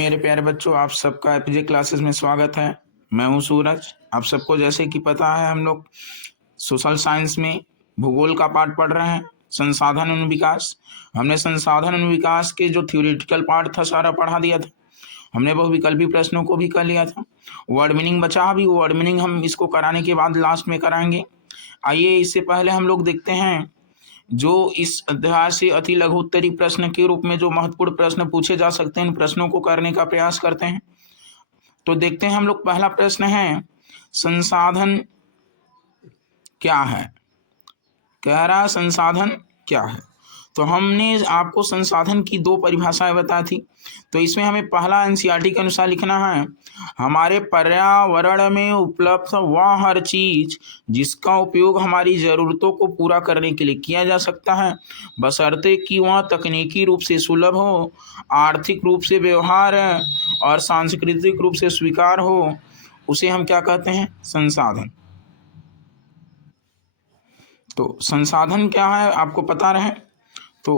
मेरे प्यारे बच्चों, आप सबका एपीजे क्लासेस में स्वागत है। मैं हूं सूरज। आप सबको जैसे कि पता है, हम लोग सोशल साइंस में भूगोल का पार्ट पढ़ रहे हैं, संसाधन एवं विकास। हमने संसाधन एवं विकास के जो थ्योरेटिकल पार्ट था सारा पढ़ा दिया था। हमने बहुविकल्पी प्रश्नों को भी कर लिया था। वर्ड मीनिंग बचा, अभी वर्ड मीनिंग हम इसको कराने के बाद लास्ट में कराएंगे। आइए, इससे पहले हम लोग देखते हैं जो इस अध्याय से अति लघु उत्तरीय प्रश्न के रूप में जो महत्वपूर्ण प्रश्न पूछे जा सकते हैं, इन प्रश्नों को करने का प्रयास करते हैं। तो देखते हैं हम लोग। पहला प्रश्न है, संसाधन क्या है? कह रहा संसाधन क्या है। तो हमने आपको संसाधन की दो परिभाषाएं बताई थी। तो इसमें हमें पहला एनसीईआरटी के अनुसार लिखना है, हमारे पर्यावरण में उपलब्ध वह हर चीज जिसका उपयोग हमारी ज़रूरतों को पूरा करने के लिए किया जा सकता है, बशर्ते कि वह तकनीकी रूप से सुलभ हो, आर्थिक रूप से व्यवहार्य और सांस्कृतिक रूप से स्वीकार हो, उसे हम क्या कहते हैं? संसाधन। तो संसाधन क्या है आपको पता रहे। तो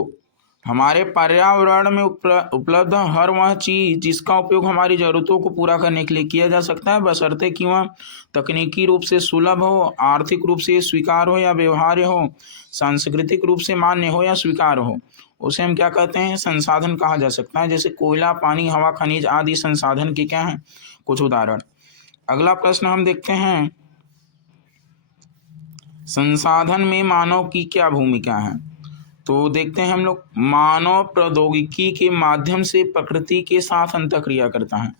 हमारे पर्यावरण में उपलब्ध हर वह चीज जिसका उपयोग हमारी ज़रूरतों को पूरा करने के लिए किया जा सकता है, बशर्ते कि वह तकनीकी रूप से सुलभ हो, आर्थिक रूप से स्वीकार हो या व्यवहार्य हो, सांस्कृतिक रूप से मान्य हो या स्वीकार हो, उसे हम क्या कहते हैं? संसाधन कहा जा सकता है। जैसे कोयला, पानी, हवा, खनिज आदि संसाधन के क्या हैं? कुछ उदाहरण। अगला प्रश्न हम देखते हैं, संसाधन में मानव की क्या भूमिका है। तो देखते हैं हम लोग, मानव प्रौद्योगिकी के माध्यम से प्रकृति के साथ अंतःक्रिया करता है।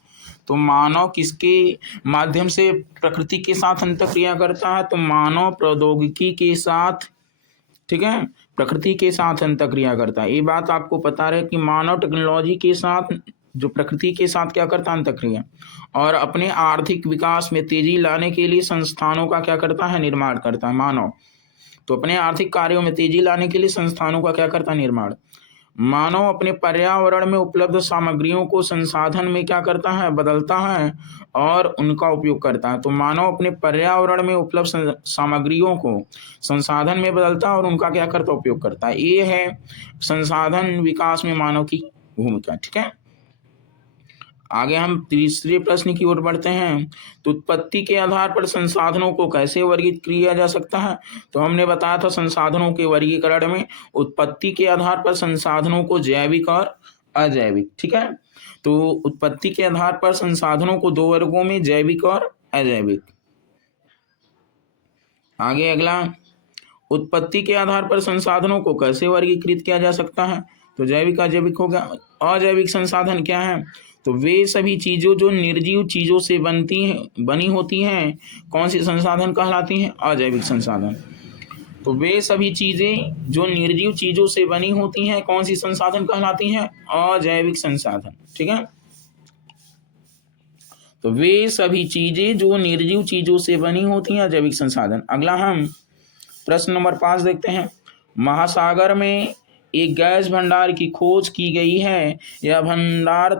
तो मानव किसके माध्यम से प्रकृति के साथ अंतःक्रिया करता है? तो मानव प्रौद्योगिकी के साथ, ठीक है, प्रकृति के साथ अंतःक्रिया करता है। ये बात आपको पता रहे कि मानव टेक्नोलॉजी के साथ, जो प्रकृति के साथ क्या करता है? अंतःक्रिया। और अपने आर्थिक विकास में तेजी लाने के लिए संस्थानों का क्या करता है? निर्माण करता है मानव। तो अपने आर्थिक कार्यों में तेजी लाने के लिए संस्थानों का क्या करता है? निर्माण। मानव अपने पर्यावरण में उपलब्ध सामग्रियों को संसाधन में क्या करता है? बदलता है और उनका उपयोग करता है। तो मानव अपने पर्यावरण में उपलब्ध सामग्रियों को संसाधन में बदलता है और उनका क्या करता है? उपयोग करता है। ये है संसाधन विकास में मानव की भूमिका। ठीक है, आगे हम तीसरे प्रश्न की ओर बढ़ते हैं। तो उत्पत्ति के आधार पर संसाधनों को कैसे वर्गीकृत किया जा सकता है। तो हमने बताया था संसाधनों के वर्गीकरण में उत्पत्ति के आधार पर संसाधनों को जैविक और अजैविक, ठीक है। तो उत्पत्ति के आधार पर संसाधनों को दो वर्गों में, जैविक और अजैविक। आगे अगला, उत्पत्ति के आधार पर संसाधनों को कैसे वर्गीकृत किया जा सकता है। तो जैविक अजैविक हो गया। अजैविक संसाधन क्या है? तो वे सभी चीज़ों जो निर्जीव चीज़ों से बनी होती हैं, कौन सी संसाधन कहलाती हैं? अजैविक संसाधन। तो वे सभी चीज़ें जो निर्जीव चीज़ों से बनी होती हैं, कौन सी संसाधन कहलाती हैं? अजैविक संसाधन। ठीक है, तो वे सभी चीज़ें जो निर्जीव चीज़ों से बनी होती हैं, अजैविक संसाधन। अगला हम प्रश्न नंबर 5 देखते हैं। महासागर में एक गैस भंडार की खोज की गई है। यह भंडार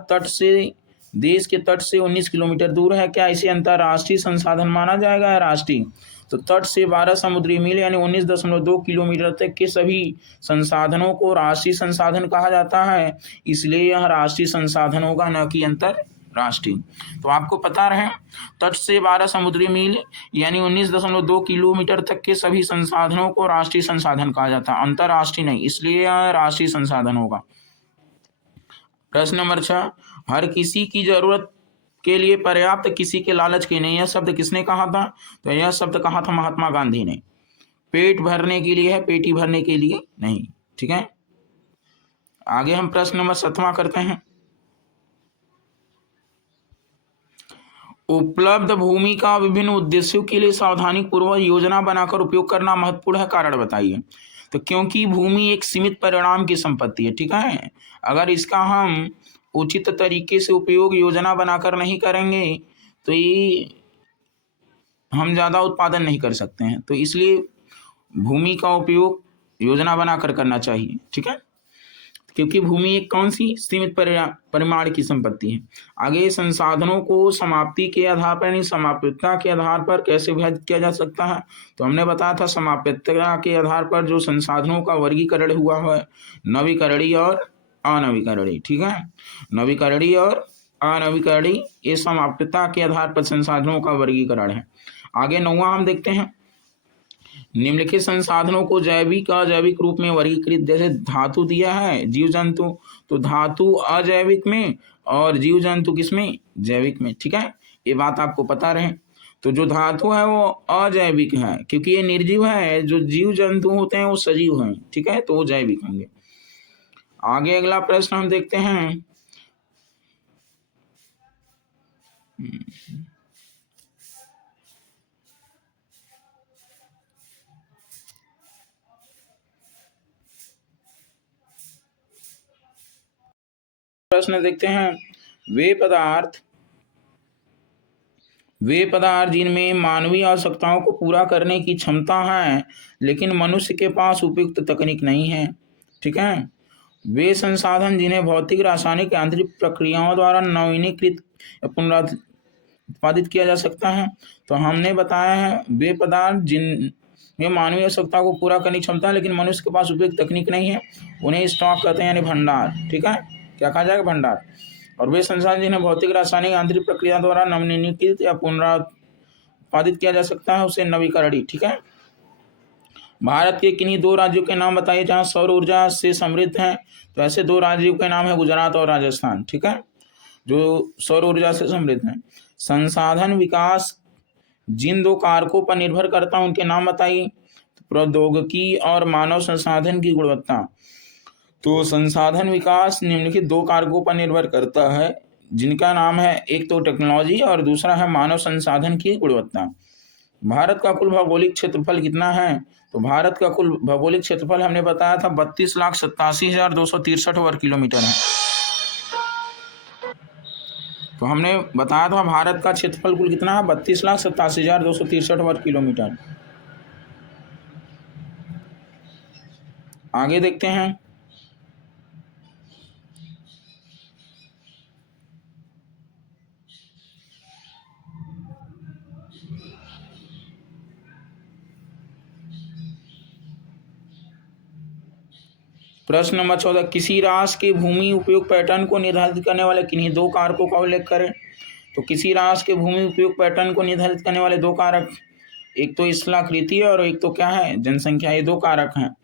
देश के तट से 19 किलोमीटर दूर है। क्या इसे अंतर्राष्ट्रीय संसाधन माना जाएगा या राष्ट्रीय? तो तट से 12 समुद्री मील यानी 19.2 किलोमीटर तक के सभी संसाधनों को राष्ट्रीय संसाधन कहा जाता है। इसलिए यह राष्ट्रीय संसाधन होगा, न कि अंतरराष्ट्रीय। तो आपको पता रहे, तट से 12 समुद्री मील यानी 19.2 किलोमीटर तक के सभी संसाधनों को राष्ट्रीय संसाधन कहा जाता है, अंतरराष्ट्रीय नहीं, इसलिए यह राष्ट्रीय संसाधन होगा। प्रश्न नंबर 6, हर किसी की जरूरत के लिए पर्याप्त, किसी के लालच के नहीं। यह शब्द किसने कहा था? तो यह शब्द कहा था महात्मा गांधी ने। पेट भरने के लिए है, पेटी भरने के लिए नहीं। ठीक है, आगे हम प्रश्न नंबर 7वां करते हैं। उपलब्ध भूमि का विभिन्न उद्देश्यों के लिए सावधानी पूर्वक योजना बनाकर उपयोग करना महत्वपूर्ण है। कारण बताइए। तो क्योंकि भूमि एक सीमित परिणाम की संपत्ति है, ठीक है। अगर इसका हम उचित तरीके से उपयोग योजना बनाकर नहीं करेंगे तो ये हम ज़्यादा उत्पादन नहीं कर सकते हैं। तो इसलिए भूमि का उपयोग योजना बनाकर करना चाहिए, ठीक है, क्योंकि भूमि एक कौन सी सीमित परिमाण की संपत्ति है। आगे, संसाधनों को समाप्ति के आधार पर, यानी समाप्यता के आधार पर कैसे विभाजित किया जा सकता है। तो हमने बताया था समाप्यता के आधार पर जो संसाधनों का वर्गीकरण हुआ है, नवीकरणीय और अनवीकरणीय। ठीक है, नवीकरणीय और अनवीकरणीय, ये समाप्तता के आधार पर संसाधनों का वर्गीकरण है। आगे 9वां हम देखते हैं, निम्नलिखित संसाधनों को जैविक अजैविक रूप में वर्गीकृत, जैसे धातु दिया है जीव जंतु, तो धातु अजैविक में और जीव जंतु किसमें, जैविक में। ठीक है, ये बात आपको पता रहे। तो जो धातु है वो अजैविक है क्योंकि ये निर्जीव है, जो जीव जंतु होते हैं वो सजीव हैं। ठीक है, तो वो जैविक होंगे। आगे अगला प्रश्न हम देखते हैं, प्रश्न देखते हैं, वे पदार्थ जिनमें मानवीय आवश्यकताओं को पूरा करने की क्षमता है लेकिन मनुष्य के पास उपयुक्त तकनीक नहीं है। ठीक है, वे संसाधन जिन्हें भौतिक रासायनिक यांत्रिक प्रक्रियाओं द्वारा नवीनीकृत या पुनरुत्पादित किया जा सकता है। तो हमने बताया है वे पदार्थ जिनमें मानवीय आवश्यकता को पूरा करने की क्षमता है लेकिन मनुष्य के पास उपयुक्त तकनीक नहीं है, उन्हें स्टॉक कहते हैं, यानी भंडार। ठीक है, क्या कहा जाएगा, भंडार। और वे संसाधन जिन्हें भौतिक रासायनिक यांत्रिक प्रक्रिया द्वारा नवीनीकृत या पुनरुत्पादित किया जा सकता है उसे नवीकरणीय। ठीक है, भारत के किन्हीं 2 राज्यों के नाम बताइए जहां सौर ऊर्जा से समृद्ध हैं। तो ऐसे 2 राज्यों के नाम है गुजरात और राजस्थान। ठीक है, जो सौर ऊर्जा से समृद्ध हैं। संसाधन विकास जिन 2 कारकों पर निर्भर करता है उनके नाम बताइए। प्रौद्योगिकी और मानव संसाधन की गुणवत्ता। तो संसाधन विकास निम्नलिखित 2 कारकों पर निर्भर करता है जिनका नाम है, एक तो टेक्नोलॉजी और दूसरा है मानव संसाधन की गुणवत्ता। भारत का कुल भौगोलिक क्षेत्रफल कितना है? तो भारत का कुल भौगोलिक क्षेत्रफल हमने बताया था 32,87,263 वर्ग किलोमीटर है। तो हमने बताया था भारत का क्षेत्रफल कुल कितना है, 32,87,263 वर्ग किलोमीटर। आगे देखते हैं, प्रश्न नंबर 14, किसी राष्ट्र के भूमि उपयोग पैटर्न को निर्धारित करने वाले किन्हीं 2 कारकों का उल्लेख करें। तो किसी राष्ट्र के भूमि उपयोग पैटर्न को निर्धारित करने वाले 2 कारक, एक तो स्थलाकृति और एक तो क्या है, जनसंख्या। ये 2 कारक हैं।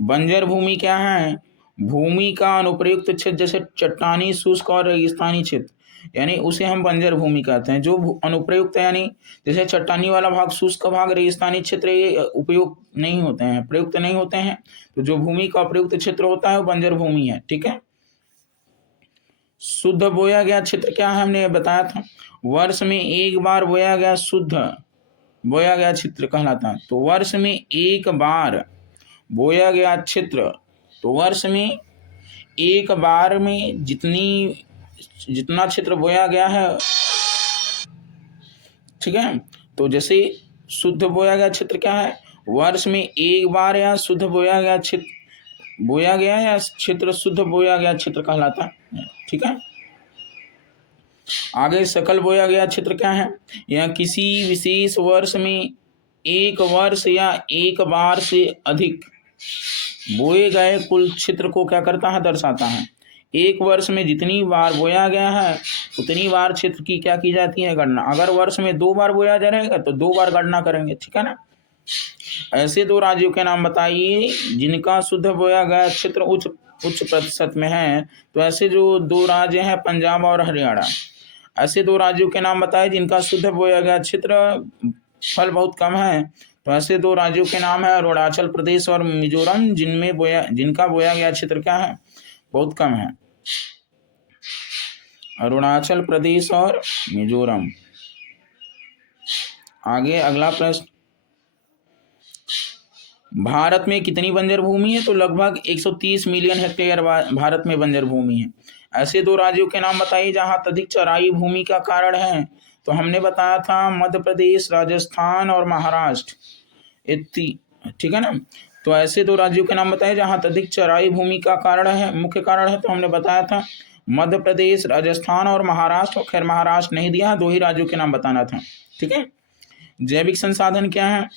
बंजर भूमि क्या है, भूमि का अनुप्रयुक्त क्षेत्र, जैसे चट्टानी, शुष्क और रेगिस्तानी क्षेत्र, यानी उसे हम बंजर भूमि कहते हैं। जो अनुप्रयुक्त है, यानी जैसे चट्टानी वाला भाग, शुष्क भाग, रेगिस्तानी क्षेत्र, ये उपयोग नहीं होते हैं, प्रयुक्त नहीं होते हैं। तो जो भूमि का प्रयुक्त क्षेत्र होता है वो बंजर भूमि है। ठीक है, शुद्ध बोया गया क्षेत्र क्या है, हमने बताया था, वर्ष में एक बार बोया गया शुद्ध बोया गया क्षेत्र कहलाता है। तो वर्ष में एक बार बोया गया क्षेत्र, तो वर्ष में एक बार में जितना क्षेत्र बोया गया है, ठीक है। तो जैसे शुद्ध बोया गया क्षेत्र क्या है, वर्ष में एक बार या शुद्ध बोया गया क्षेत्र, बोया गया या क्षेत्र शुद्ध बोया गया क्षेत्र कहलाता है। ठीक है, आगे सकल बोया गया क्षेत्र क्या है, यह किसी विशेष वर्ष में एक वर्ष या एक बार से अधिक बोए गए कुल क्षेत्र को क्या करता है, दर्शाता है। एक वर्ष में जितनी बार बोया गया है उतनी बार क्षेत्र की क्या की जाती है, गणना। अगर वर्ष में 2 बार बोया जाएगा तो 2 बार गणना करेंगे। ठीक है ना। ऐसे 2 राज्यों के नाम बताइए जिनका शुद्ध बोया गया क्षेत्र उच्च प्रतिशत में है। तो ऐसे जो 2 राज्य हैं, पंजाब और हरियाणा। ऐसे 2 राज्यों के नाम बताइए जिनका शुद्ध बोया गया क्षेत्र फल बहुत कम है। तो ऐसे 2 राज्यों के नाम है अरुणाचल प्रदेश और मिजोरम, जिनका बोया गया क्षेत्र क्या है, बहुत कम है। अरुणाचल प्रदेश और मिजोरम। आगे अगला प्रश्न, भारत में कितनी बंजर भूमि है? तो लगभग 130 मिलियन हेक्टेयर भारत में बंजर भूमि है। ऐसे 2 राज्यों के नाम बताइए जहां अत्यधिक चराई भूमि का कारण है। तो हमने बताया था मध्य प्रदेश, राजस्थान और महाराष्ट्र। ठीक है ना। तो ऐसे 2 राज्यों के नाम बताइए जहां अत्यधिक चराई भूमि का कारण है, मुख्य कारण है। तो हमने बताया था मध्य प्रदेश, राजस्थान और महाराष्ट्र। खैर महाराष्ट्र नहीं दिया, 2 ही राज्यों के नाम बताना था। ठीक है। जैविक संसाधन क्या है?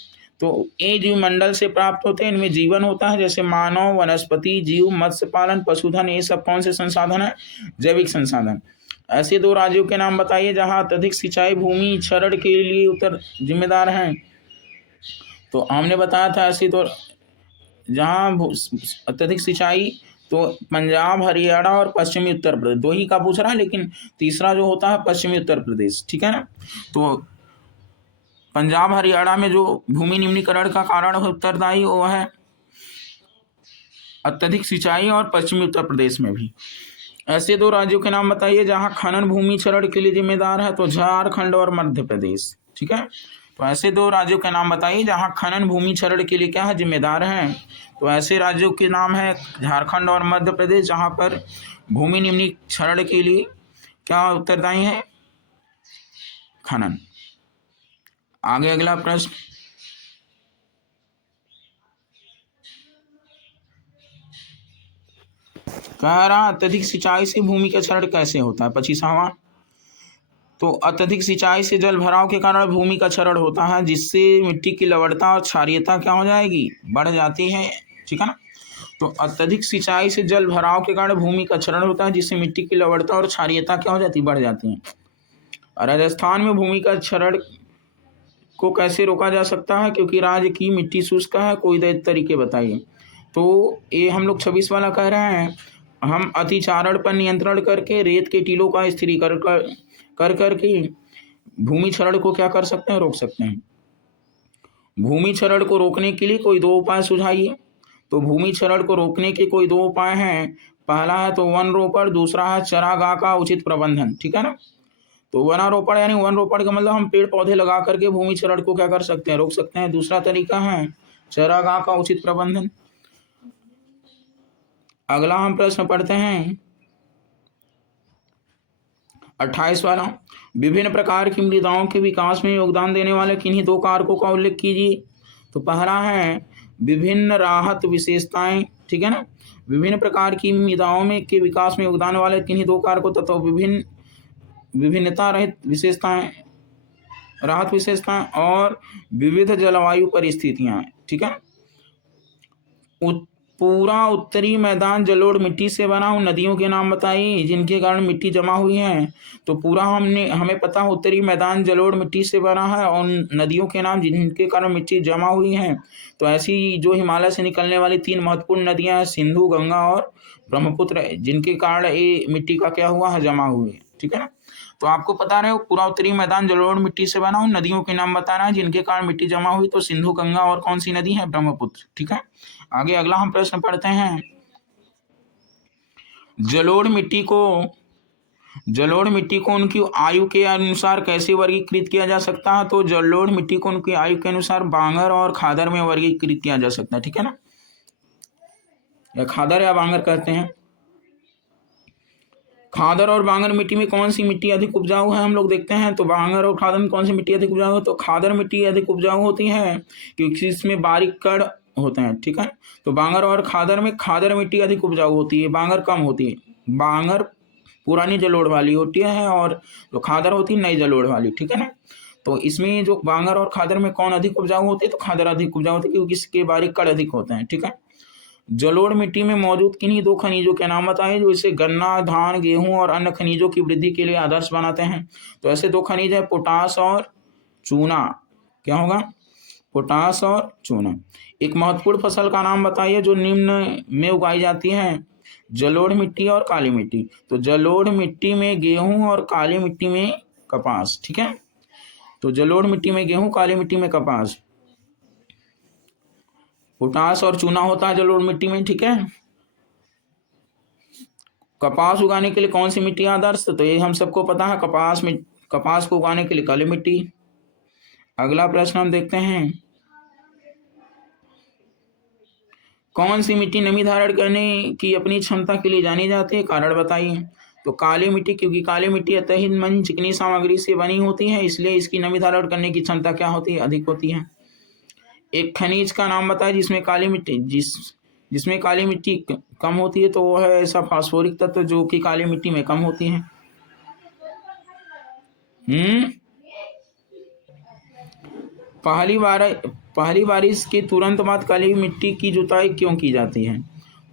तो ये जीव मंडल से प्राप्त होते हैं, इनमें जीवन होता है, जैसे मानव, वनस्पति, जीव, मत्स्य पालन, पशुधन, ये सब कौन से संसाधन है? जैविक संसाधन। ऐसे दो राज्यों के नाम बताइए जहाँ अत्यधिक सिंचाई भूमि क्षरण के लिए उत्तर जिम्मेदार हैं। तो हमने बताया था ऐसे तो जहाँ अत्यधिक सिंचाई, तो पंजाब, हरियाणा और पश्चिमी उत्तर प्रदेश, दो ही का पूछ रहा है, लेकिन तीसरा जो होता है पश्चिमी उत्तर प्रदेश, ठीक है ना। तो पंजाब हरियाणा में जो भूमि निम्नीकरण का कारण उत्तरदायी वो है अत्यधिक सिंचाई, और पश्चिमी उत्तर प्रदेश में भी। ऐसे दो राज्यों के नाम बताइए जहां खनन भूमि क्षरण के लिए जिम्मेदार है। तो झारखंड और मध्य प्रदेश, ठीक है। तो ऐसे दो राज्यों के नाम बताइए जहां खनन भूमि क्षरण के लिए क्या है, जिम्मेदार हैं। तो ऐसे राज्यों के नाम है झारखंड और मध्य प्रदेश जहां पर भूमि निम्नी क्षरण के लिए क्या उत्तरदायी है, खनन। आगे अगला प्रश्न, कह रहा अत्यधिक सिंचाई से भूमि का क्षरण कैसे होता है, 25वां। तो अत्यधिक सिंचाई से जल भराव के कारण भूमि का क्षरण होता है, जिससे मिट्टी की लवणता और क्षारीयता क्या हो जाएगी, बढ़ जाती है, ठीक है ना। तो अत्यधिक सिंचाई से जल भराव के कारण भूमि का क्षरण होता है, जिससे मिट्टी की लवणता और क्षारीयता क्या हो जाती है, बढ़ जाती है। राजस्थान में भूमि का क्षरण को कैसे रोका जा सकता है, क्योंकि राज्य की मिट्टी शुष्क है, कोई तरीके बताइए। तो ये हम लोग 26 वाला कह रहे हैं, हम अतिचारण पर नियंत्रण करके रेत के टीलों का स्थिरीकरण कर करके भूमि क्षरण को क्या कर सकते हैं, रोक सकते हैं। भूमि क्षरण को रोकने के लिए कोई दो उपाय सुझाइए। तो भूमि क्षरण को रोकने के कोई दो उपाय हैं। पहला है तो वन रोपण, दूसरा है चरागाह का उचित प्रबंधन, ठीक है ना। तो वनारोपण यानी वन रोपण का मतलब हम पेड़ पौधे लगा करके भूमि क्षरण को क्या कर सकते हैं, रोक सकते हैं। दूसरा तरीका है चरागाह का उचित प्रबंधन। अगला हम प्रश्न पढ़ते हैं 28 वाला, विभिन्न प्रकार की मृदाओं के विकास में योगदान देने वाले किन्हीं दो कारकों का उल्लेख कीजिए। तो पहला है विभिन्न राहत विशेषताएं, ठीक है ना। विभिन्न प्रकार की मृदाओं में के विकास में योगदान वाले किन्हीं दो कारकों तथा विभिन्नता रहित विशेषताएं, राहत विशेषताएं और विविध जलवायु परिस्थितियां, ठीक है। पूरा उत्तरी मैदान जलोढ़ मिट्टी से बना, उन नदियों के नाम बताइए जिनके कारण मिट्टी जमा हुई है। तो पूरा हमें पता है उत्तरी मैदान जलोढ़ मिट्टी से बना है, और नदियों के नाम जिनके कारण मिट्टी जमा हुई है। तो ऐसी जो हिमालय से निकलने वाली तीन महत्वपूर्ण नदियां हैं, सिंधु, गंगा और ब्रह्मपुत्र, जिनके कारण ये मिट्टी का क्या हुआ है, जमा हुई है, ठीक है ना। तो आपको पता रहे पूरा उत्तरी मैदान जलोढ़ मिट्टी से बना, उन नदियों के नाम बता रहा है जिनके कारण मिट्टी जमा हुई। तो सिंधु, गंगा और कौन सी नदी है, ब्रह्मपुत्र, ठीक है। आगे अगला हम प्रश्न पढ़ते हैं, जलोढ़ मिट्टी को उनकी आयु के अनुसार कैसे वर्गीकृत किया जा सकता है। तो जलोढ़ मिट्टी को उनकी आयु के अनुसार बांगर और खादर में वर्गीकृत किया जा सकता है, ठीक है ना, या खादर या बांगर कहते हैं। खादर और बांगर मिट्टी में कौन सी मिट्टी अधिक उपजाऊ है, हम लोग देखते हैं। तो बांगर और खादर में कौन सी मिट्टी अधिक उपजाऊ है, तो खादर मिट्टी अधिक उपजाऊ होती है क्योंकि इसमें बारीक कण होते हैं, ठीक है। तो बांगर और खादर में खादर मिट्टी अधिक उपजाऊ होती है, बांगर कम होती है। बांगर पुरानी जलोढ़ वाली होती है और जो खादर होती है नई जलोढ़ वाली, ठीक है ना। तो इसमें जो बांगर और खादर में कौन अधिक उपजाऊ होती है, तो खादर अधिक उपजाऊ होती है क्योंकि इसके बारीक कण अधिक होते हैं, ठीक है। जलोढ़ मिट्टी में मौजूद किन्हीं दो खनिजों के नाम बताएं जो इसे गन्ना, धान, गेहूं और अन्य खनिजों की वृद्धि के लिए आदर्श बनाते हैं। तो ऐसे दो खनिज है पोटास और चूना। क्या होगा, पोटास और चूना। एक महत्वपूर्ण फसल का नाम बताइए जो निम्न में उगाई जाती है, जलोढ़ मिट्टी और काली मिट्टी। तो जलोढ़ मिट्टी में गेहूं और काली मिट्टी में कपास, ठीक है। तो जलोढ़ मिट्टी में गेहूं, काली मिट्टी में कपास। पोटास और चूना होता है जलोढ़ मिट्टी में, ठीक है। कपास उगाने के लिए कौन सी मिट्टी आदर्श, तो ये हम सबको पता है, कपास को उगाने के लिए काली मिट्टी। अगला प्रश्न हम देखते हैं, कौन सी मिट्टी नमी धारण करने की अपनी क्षमता के लिए जानी जाती है, कारण बताइए। तो काली मिट्टी, क्योंकि काली मिट्टी अत्यधिक मंद चिकनी सामग्री से बनी होती है, इसलिए इसकी नमी धारण करने की क्षमता क्या होती है, अधिक होती है। एक खनिज का नाम बताए जिसमें काली मिट्टी कम होती है, तो वो है ऐसा फास्फोरिक तत्व जो कि काली मिट्टी में कम होती है। पहली बारिश के तुरंत बाद काली मिट्टी की जुताई क्यों की जाती है।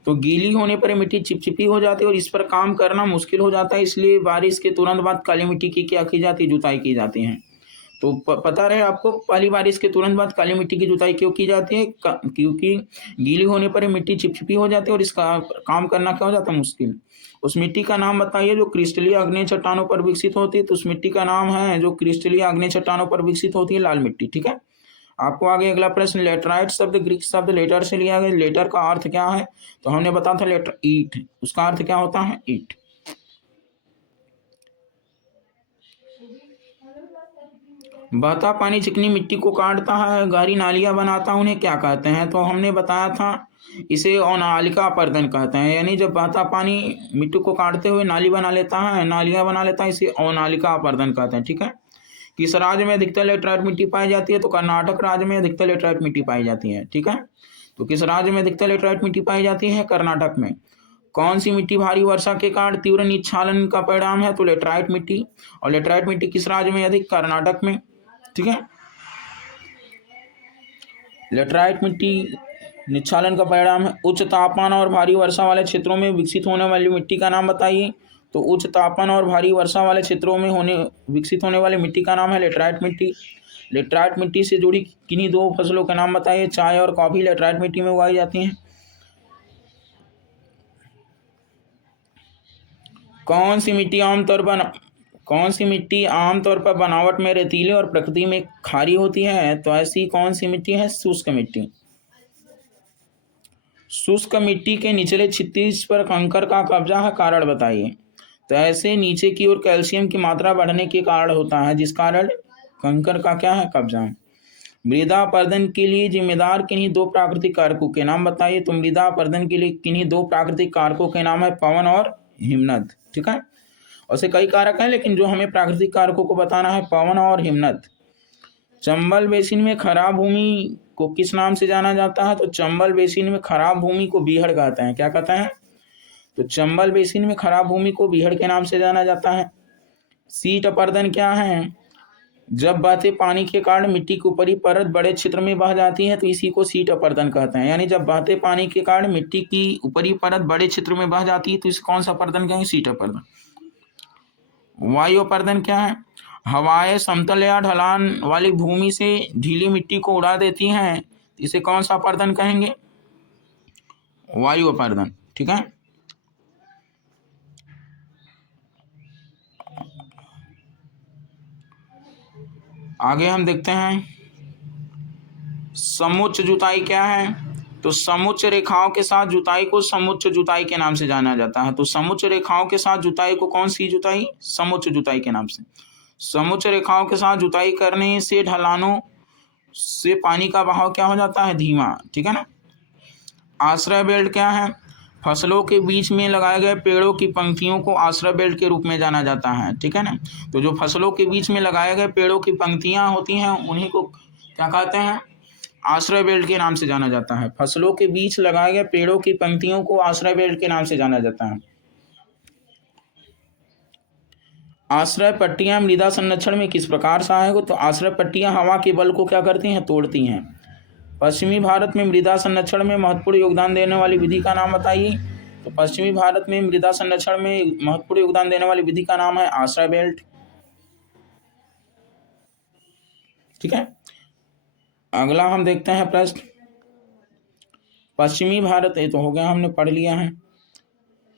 तो गीली होने पर मिट्टी चिपचिपी हो जाती है और इस पर काम करना मुश्किल हो जाता है, इसलिए बारिश के तुरंत बाद काली मिट्टी की क्या की जाती है, जुताई की जाती है। तो पता रहे आपको, पहली बारिश के तुरंत बाद काली मिट्टी की जुताई क्यों की जाती है, क्योंकि गीली होने पर मिट्टी चिपचिपी हो जाती है और इसका काम करना क्या हो जाता है, मुश्किल। उस मिट्टी का नाम बताइए जो क्रिस्टलीय आग्नेय चट्टानों पर विकसित होती है। तो उस मिट्टी का नाम है जो क्रिस्टलीय आग्नेय चट्टानों पर विकसित होती है, लाल मिट्टी। ठीक है। आपको आगे अगला प्रश्न, लेटराइट शब्द ग्रीक शब्द लेटर से लिया गया। लेटर का अर्थ क्या है, तो हमने बताया था लेटर ईट, उसका अर्थ क्या होता है, ईट। बहता पानी चिकनी मिट्टी को काटता है, गहरी नालियां बनाता है, उन्हें क्या कहते हैं, तो हमने बताया था इसे अनालिका अपर्दन कहते हैं। यानी जब बहता पानी मिट्टी को काटते हुए नाली बना लेता है, नालियां बना लेता है, इसे अनालिका अपर्दन कहते हैं। ठीक है। किस राज्य में अधिकतर लेटराइट मिट्टी पाई जाती है, तो कर्नाटक राज्य में अधिकतर लेटराइट मिट्टी पाई जाती है। ठीक है। तो किस राज्य में अधिकतर लेटराइट मिट्टी पाई जाती है, कर्नाटक में। कौन सी मिट्टी भारी वर्षा के कारण तीव्र निस्खलन का परिणाम है, तो लेटराइट मिट्टी। और लेटराइट मिट्टी किस राज्य में अधिक, कर्नाटक में। ठीक है। लेटराइट मिट्टी निस्खलन का परिणाम है। उच्च तापमान और भारी वर्षा वाले क्षेत्रों में विकसित होने वाली मिट्टी का नाम बताइए। तो उच्च तापमान और भारी वर्षा वाले क्षेत्रों में विकसित होने वाली मिट्टी का नाम है लेटराइट मिट्टी। लेटराइट मिट्टी से जुड़ी किन्हीं दो फसलों के नाम बताइए। चाय और कॉफी लेटराइट मिट्टी में उगाई जाती हैं। कौन सी मिट्टी आमतौर पर बनावट में रेतीली और प्रकृति में खारी होती है, तो ऐसी कौन सी मिट्टी है, शुष्क मिट्टी। शुष्क मिट्टी के निचले क्षितिज पर कंकर का कब्जा है, कारण बताइए। तो ऐसे नीचे की ओर कैल्शियम की मात्रा बढ़ने के कारण होता है, जिस कारण कंकर का क्या है, कब्जा है। मृदा अपर्दन के लिए जिम्मेदार किन्हीं दो प्राकृतिक कारकों के नाम बताइए। तो मृदा अपर्दन के लिए किन्हीं दो प्राकृतिक कारकों के नाम है पवन और हिमनद। ठीक है। वैसे कई कारक हैं, लेकिन जो हमें प्राकृतिक कारकों को बताना है, पवन और हिमनद। चंबल बेसिन में खराब भूमि को किस नाम से जाना जाता है, तो चंबल बेसिन में खराब भूमि को बीहड़ कहते हैं। क्या कहते हैं, तो चंबल बेसिन में खराब भूमि को बीहड़ के नाम से जाना जाता है। शीट अपर्दन क्या है, जब बहते पानी के कारण मिट्टी की ऊपरी परत बड़े क्षेत्र में बह जाती है, तो इसी को शीट अपर्दन कहते हैं। यानी जब बहते पानी के कारण मिट्टी की ऊपरी परत बड़े क्षेत्र में बह जाती है, तो इसे कौन सा अपर्दन कहेंगे, शीट अपर्दन। वायु अपर्दन क्या है, हवाएं समतल या ढलान वाली भूमि से ढीली मिट्टी को उड़ा देती हैं, इसे कौन सा अपर्दन कहेंगे, वायु अपर्दन। ठीक है। आगे हम देखते हैं समुच्च जुताई क्या है। तो समुच्च रेखाओं के साथ जुताई को समुच्च जुताई के नाम से जाना जाता है। तो समुच्च रेखाओं के साथ जुताई को कौन सी जुताई, समुच्च जुताई के नाम से। समुच्च रेखाओं के साथ जुताई करने से ढलानों से पानी का बहाव क्या हो जाता है, धीमा। ठीक है ना। आश्रय बेल्ट क्या है, फसलों के बीच में लगाए गए पेड़ों की पंक्तियों को आश्रय बेल्ट के रूप में जाना जाता है। ठीक है ना। तो जो फसलों के बीच में लगाए गए पेड़ों की पंक्तियां होती हैं, उन्हीं को क्या कहते हैं, आश्रय बेल्ट के नाम से जाना जाता है। फसलों के बीच लगाए गए पेड़ों की पंक्तियों को आश्रय बेल्ट के नाम से जाना जाता है। आश्रय पट्टियां मृदा संरक्षण में किस प्रकार सहायक हो, तो आश्रय पट्टियां हवा के बल को क्या करती हैं, तोड़ती हैं। पश्चिमी भारत में मृदा संरक्षण में महत्वपूर्ण योगदान देने वाली विधि का नाम बताइए। तो पश्चिमी भारत में मृदा संरक्षण में महत्वपूर्ण योगदान देने वाली विधि का नाम है आश्रय बेल्ट। ठीक है। अगला हम देखते हैं प्रश्न, पश्चिमी भारत, ये तो हो गया, हमने पढ़ लिया है।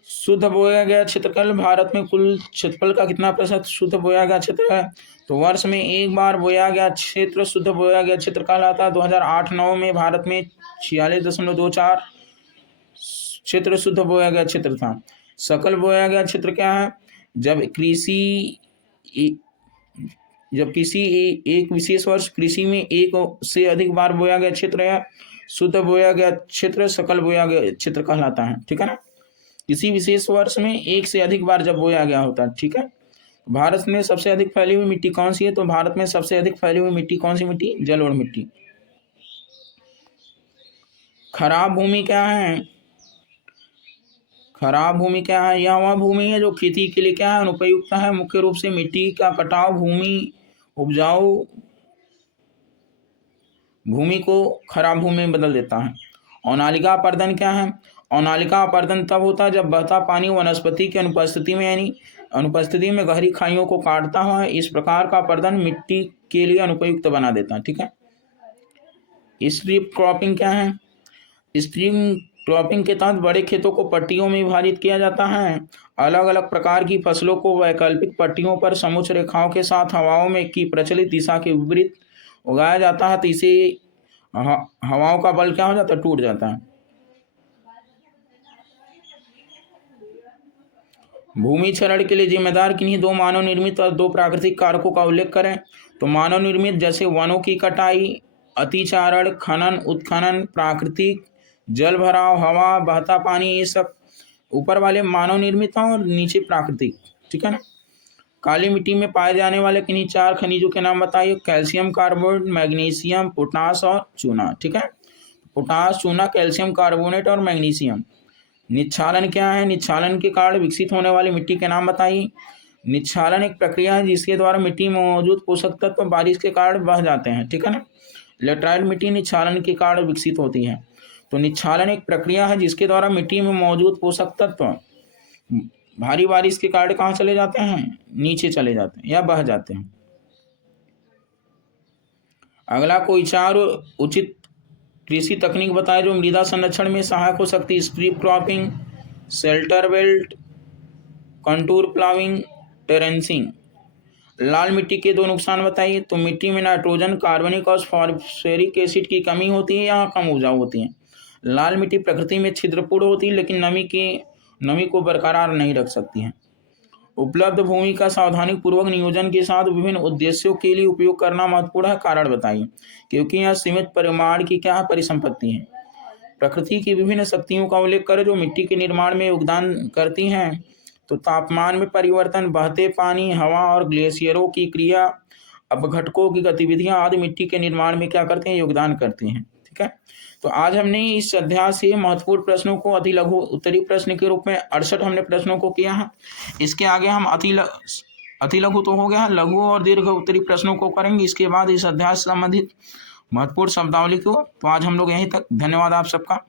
शुद्ध बोया गया क्षेत्रफल भारत में कुल क्षेत्रफल का कितना प्रतिशत शुद्ध बोया गया क्षेत्र है, तो वर्ष में एक बार बोया गया क्षेत्र शुद्ध बोया गया क्षेत्र कहलाता है। 2008-9 में भारत में 46.24 क्षेत्र शुद्ध बोया गया क्षेत्र था। सकल बोया गया क्षेत्र क्या है, जब किसी एक विशेष वर्ष कृषि में एक से अधिक बार बोया गया क्षेत्र या शुद्ध बोया गया क्षेत्र सकल बोया गया क्षेत्र कहलाता है। ठीक है ना। किसी विशेष वर्ष में एक से अधिक बार जब बोया गया होता है। ठीक है। भारत में सबसे अधिक फैली हुई मिट्टी कौन सी है, तो भारत में सबसे अधिक फैली हुई मिट्टी कौन सी मिट्टी, जलोढ़ मिट्टी। खराब भूमि क्या है, खराब भूमि क्या है, यह वह भूमि है जो खेती के लिए क्या है, अनुपयुक्त है। मुख्य रूप से मिट्टी का कटाव भूमि उपजाऊ भूमि को खराब भूमि में बदल देता है। अनालिका अपर्दन क्या है, और नालिका अपर्दन तब होता है जब बहता पानी वनस्पति की अनुपस्थिति में यानी अनुपस्थिति में गहरी खाइयों को काटता है। इस प्रकार का अपर्दन मिट्टी के लिए अनुपयुक्त बना देता है। ठीक है। स्ट्रिप क्रॉपिंग क्या है? स्ट्रिप क्रॉपिंग के तहत बड़े खेतों को पट्टियों में विभाजित किया जाता है। अलग अलग प्रकार की फसलों को वैकल्पिक पट्टियों पर समुच्च रेखाओं के साथ हवाओं में की प्रचलित दिशा के विपरीत उगाया जाता है, तो इसे हवाओं का बल क्या हो जाता है? टूट जाता है। भूमि क्षरण के लिए जिम्मेदार किन्हीं दो मानव निर्मित और दो प्राकृतिक कारकों का उल्लेख करें। तो मानव निर्मित जैसे वनों की कटाई, अतिचारण, खनन, उत्खनन, प्राकृतिक जल भराव, हवा, बहता पानी, ये सब ऊपर वाले मानव निर्मित हैं और नीचे प्राकृतिक। ठीक है ना। काली मिट्टी में पाए जाने वाले किन्हीं 4 खनिजों के नाम बताइए। कैल्शियम कार्बोनेट, मैग्नीशियम, पोटास और चूना। ठीक है। पोटास, चूना, कैल्शियम कार्बोनेट और मैग्नीशियम। निच्छालन क्या है? निच्छालन के कारण विकसित होने वाली मिट्टी के नाम बताइए। निच्छालन एक प्रक्रिया है जिसके द्वारा मिट्टी में मौजूद पोषक तत्व बारिश के कारण बह जाते हैं। ठीक है ना। लेटराइट मिट्टी निच्छालन के कारण विकसित होती है। तो निच्छालन एक प्रक्रिया है जिसके द्वारा मिट्टी में मौजूद पोषक तत्व भारी बारिश के कारण कहाँ चले जाते हैं? नीचे चले जाते हैं या बह जाते हैं। अगला कोई 4 उचित कृषि तकनीक बताए जो मृदा संरक्षण में सहायक हो सकती है। Strip cropping, shelter belt, contour ploughing, terracing. लाल मिट्टी के 2 नुकसान बताइए। तो मिट्टी में नाइट्रोजन, कार्बनिक और फॉस्फोरिक एसिड की कमी होती है या कम उपजाऊ होती है। लाल मिट्टी प्रकृति में छिद्रपूर्ण होती है लेकिन नमी को बरकरार नहीं रख सकती है। उपलब्ध भूमि का सावधानीपूर्वक नियोजन के साथ विभिन्न उद्देश्यों के लिए उपयोग करना महत्वपूर्ण है। कारण बताइए। क्योंकि यह सीमित परिमाण की क्या परिसंपत्ति है। प्रकृति की विभिन्न शक्तियों का उल्लेख करें जो मिट्टी के निर्माण में योगदान करती हैं। तो तापमान में परिवर्तन, बहते पानी, हवा और ग्लेशियरों की क्रिया, अपघटकों की गतिविधियां आदि मिट्टी के निर्माण में क्या करते हैं? योगदान करती हैं। ठीक है। तो आज हमने इस अध्याय से महत्वपूर्ण प्रश्नों को अति लघु उत्तरीय प्रश्न के रूप में 68 हमने प्रश्नों को किया है। इसके आगे हम अति लघु तो हो गया, लघु और दीर्घ उत्तरीय प्रश्नों को करेंगे। इसके बाद इस अध्याय से संबंधित महत्वपूर्ण शब्दावली को। तो आज हम लोग यहीं तक। धन्यवाद आप सबका।